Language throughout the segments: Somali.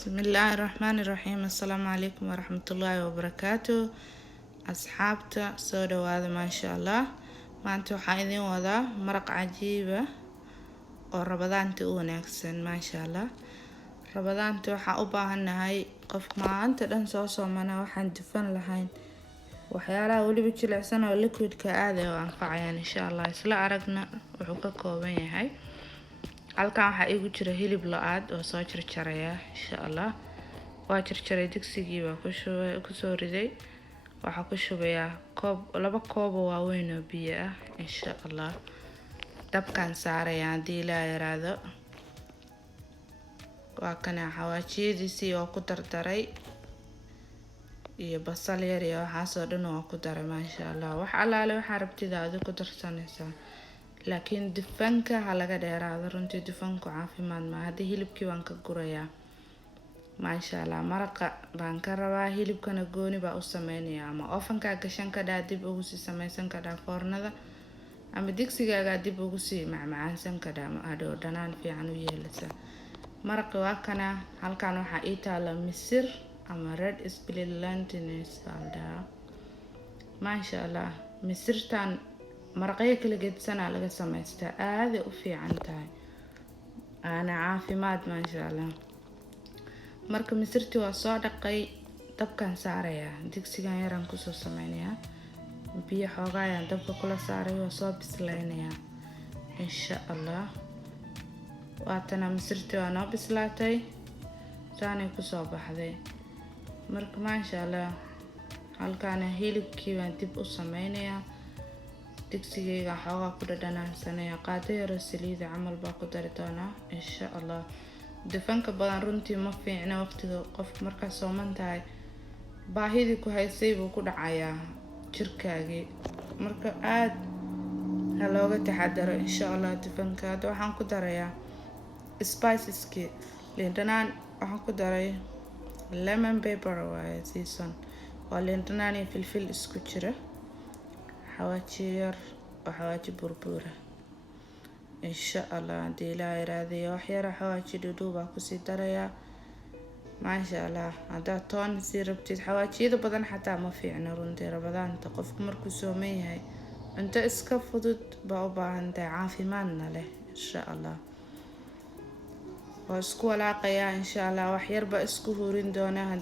بسم الله الرحمن الرحيم. السلام عليكم ورحمة الله وبركاته. أصحابتا سودا وهذا ما شاء الله ما أنتو حايدين وذا مرق عجيبة ورمضان تقول أحسن ما شاء الله. رمضان تو حأوبها النهاي قف ما أنت دن صوصو منا وحن دفن لهين وحيالا ولي بتشلع سنة وليكويد كآذي وأنفع يعني إن شاء الله إسلا أرقنا وحكاكو بين هاي halkan waxaa igu jira hilib la-aad oo soo jarjaraya insha Allah. Waa jarjaray digsigii baa ku soo riday. Waxaa ku shubayaa laba koob oo waaweyn oo biyo ah insha Allah. Dabkan saaraya hadii la yiraahdo. Waa kana xawaajiyadiisii oo ku dardaray iyo basal yar iyo waxaas oo dhan oo ku daray maasha Allah. Wax allaale waxa rabtida aad ku darsanaysaa. laakiin dufanka halaga dheeraado runtii dufanku caafimaad ma hadii hilibkii waan ka gurayaa maasha Allah. Maraqa baan ka rabaa hilibkana gooni baa u sameeynaya ama ofanka gashan ka dib ugu sii sameysan ka foornada ama digsigaaga dib ugu sii macmacaansan ka ama adoo dhanaan fiican u yeelasa. Maraqi waa kana halkan waxa ii taala misir ama red split lentils salda maasha Allah. Misirtan maraqay kala gedsan laga sameystaa aad u fiican tahay ana caafimaad ma sha Allah. Marka misirti waa soo dhaqay dabkan saaraya digsigan yaran ku soo sameynaya biyo xoogayaan dabka kula saarayo waa soo bislaynaya insha Allah. Waatana misirti waa noo bislaatay saani ku soo baxday marka ma sha Allah. halkaan hilibkii waan dib u sameynaya digsigayga xoogaa ku dhadhansanaya qaado yar saliid camal baa ku dari doonaa insha Allah. dufanka badan runtii ma fiicna waqtiga qof marka sooman tahay baahidi ku haysay buu ku dhacayaa jirkaagi marka aad looga taxadaro insha Allah. dufanka waxaan ku darayaa spiceski lindanaan waxaan ku daray lemon pepper waaye season waa lindanaan iyo filfil isku jira حواجير وحواجي بربورة إن شاء الله. عندي لا إرادة وحيرة حواجي دودوبا كسي دريا ما شاء الله. هذا طون سيربتي حواجي إذا بدن حتى ما في عنا رندي رمضان تقف مركزو مي هاي أنت إسكفضت بابا عند عافي مالنا له إن شاء الله. واسكو لاقيا إن شاء الله وحير باسكو هورين دونها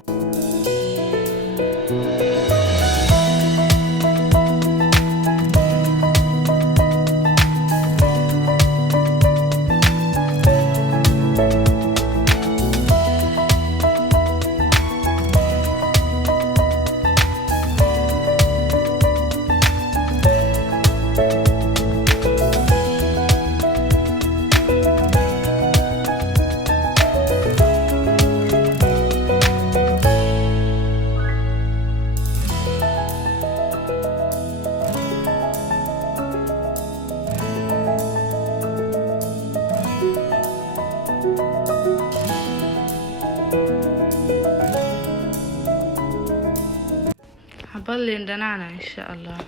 لندنانا إن شاء الله.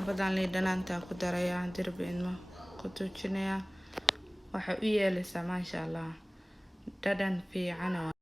أبدا لندنان تأكل دريا درب إنما كتوجنيا وحقيقة لسه ما شاء الله ددن في عنا